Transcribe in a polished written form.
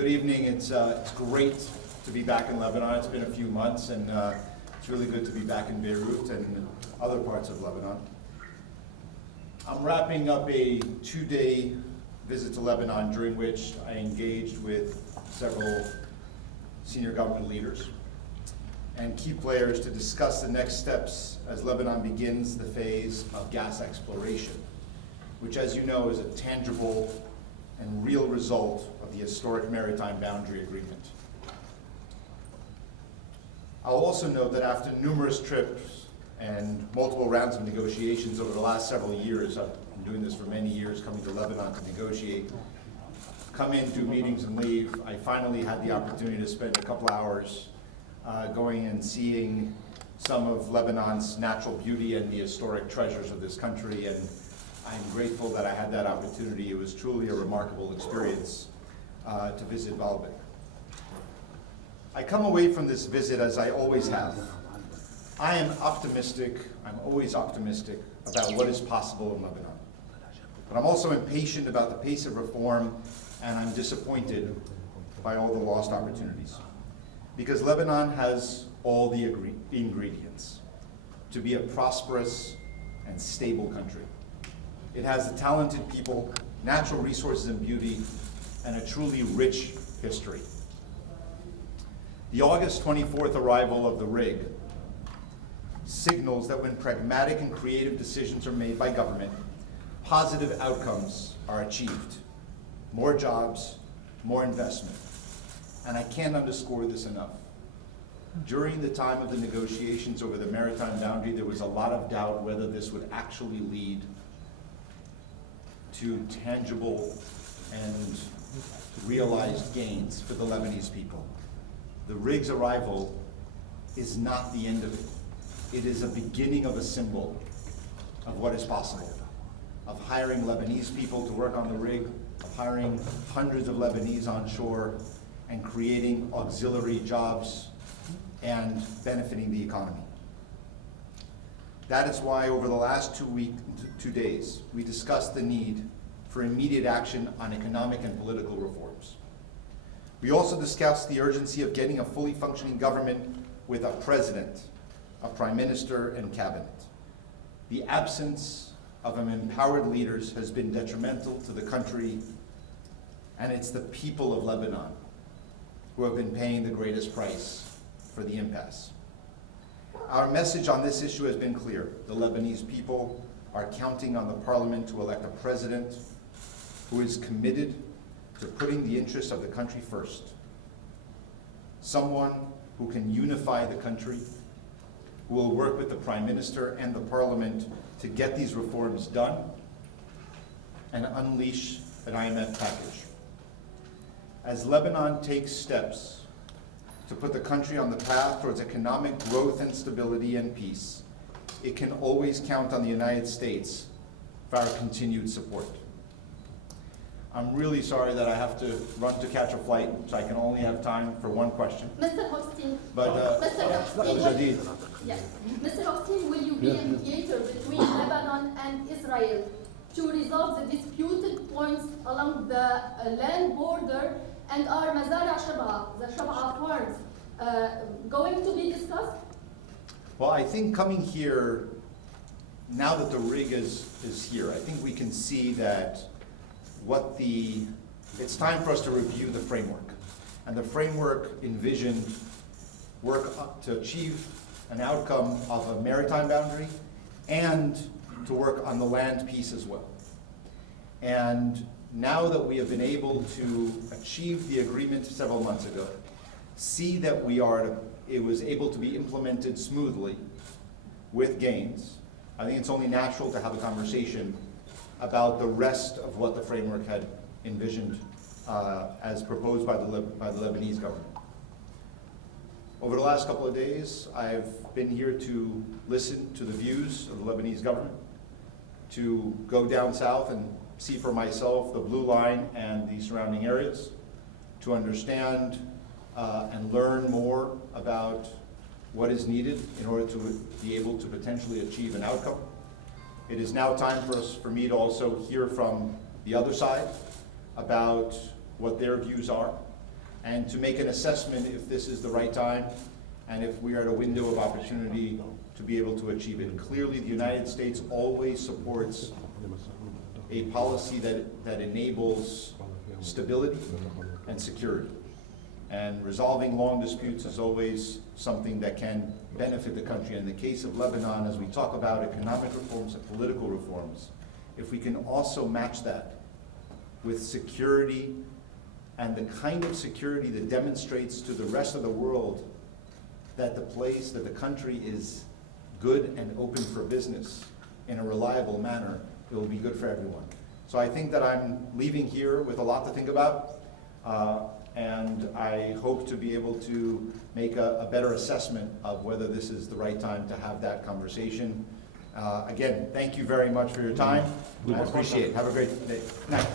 good evening. It's great to be back in Lebanon. It's been a few months, and it's really good to be back in Beirut and other parts of Lebanon. I'm wrapping up a 2-day visit to Lebanon, during which I engaged with several senior government leaders and key players to discuss the next steps as Lebanon begins the phase of gas exploration, which, as you know, is a tangible and real result of the historic maritime boundary agreement. I'll also note that after numerous trips and multiple rounds of negotiations over the last several years, I've been doing this for many years, coming to Lebanon to negotiate, come in, do meetings and leave, I finally had the opportunity to spend a couple hours going and seeing some of Lebanon's natural beauty and the historic treasures of this country, and I'm grateful that I had that opportunity. It was truly a remarkable experience to visit Baalbek. I come away from this visit as I always have. I am optimistic, I'm always optimistic about what is possible in Lebanon. But I'm also impatient about the pace of reform, and I'm disappointed by all the lost opportunities. Because Lebanon has all the ingredients to be a prosperous and stable country. It has the talented people, natural resources and beauty, and a truly rich history. The August 24th arrival of the rig signals that when pragmatic and creative decisions are made by government, positive outcomes are achieved. More jobs, more investment. And I can't underscore this enough. During the time of the negotiations over the maritime boundary, there was a lot of doubt whether this would actually lead to tangible and realized gains for the Lebanese people. The rig's arrival is not the end of it. It is a beginning of a symbol of what is possible, of hiring Lebanese people to work on the rig, of hiring hundreds of Lebanese on shore, and creating auxiliary jobs and benefiting the economy. That is why over the last 2 days, we discussed the need for immediate action on economic and political reforms. We also discussed the urgency of getting a fully functioning government with a president, a prime minister, and cabinet. The absence of empowered leaders has been detrimental to the country, and it's the people of Lebanon who have been paying the greatest price for the impasse. Our message on this issue has been clear. The Lebanese people are counting on the parliament to elect a president who is committed to putting the interests of the country first. Someone who can unify the country, who will work with the prime minister and the parliament to get these reforms done and unleash an IMF package. As Lebanon takes steps to put the country on the path towards economic growth and stability and peace, it can always count on the United States for our continued support. I'm really sorry that I have to run to catch a flight, so I can only have time for one question. Mr. Hochstein, But yes. Mr. Hochstein, will you be a mediator between Lebanon and Israel to resolve the disputed points along the land border, and are Mazara Shab'a, the Shab'a farms, going to be discussed? Well, I think coming here, now that the rig is here, I think we can see that it's time for us to review the framework. And the framework envisioned work to achieve an outcome of a maritime boundary and to work on the land piece as well. And now that we have been able to achieve the agreement several months ago, see that it was able to be implemented smoothly with gains, I think it's only natural to have a conversation about the rest of what the framework had envisioned as proposed by the Lebanese government. Over the last couple of days, I've been here to listen to the views of the Lebanese government, to go down south and see for myself the blue line and the surrounding areas, to understand and learn more about what is needed in order to be able to potentially achieve an outcome. It is now time for me to also hear from the other side about what their views are. and to make an assessment if this is the right time and if we are at a window of opportunity to be able to achieve it. Clearly, the United States always supports a policy that enables stability and security. And resolving long disputes is always something that can benefit the country. In the case of Lebanon, as we talk about economic reforms and political reforms, if we can also match that with security and the kind of security that demonstrates to the rest of the world that the country is good and open for business in a reliable manner, it will be good for everyone. So I think that I'm leaving here with a lot to think about, and I hope to be able to make a better assessment of whether this is the right time to have that conversation. Again, thank you very much for your time. I appreciate it. Have a great day. Night.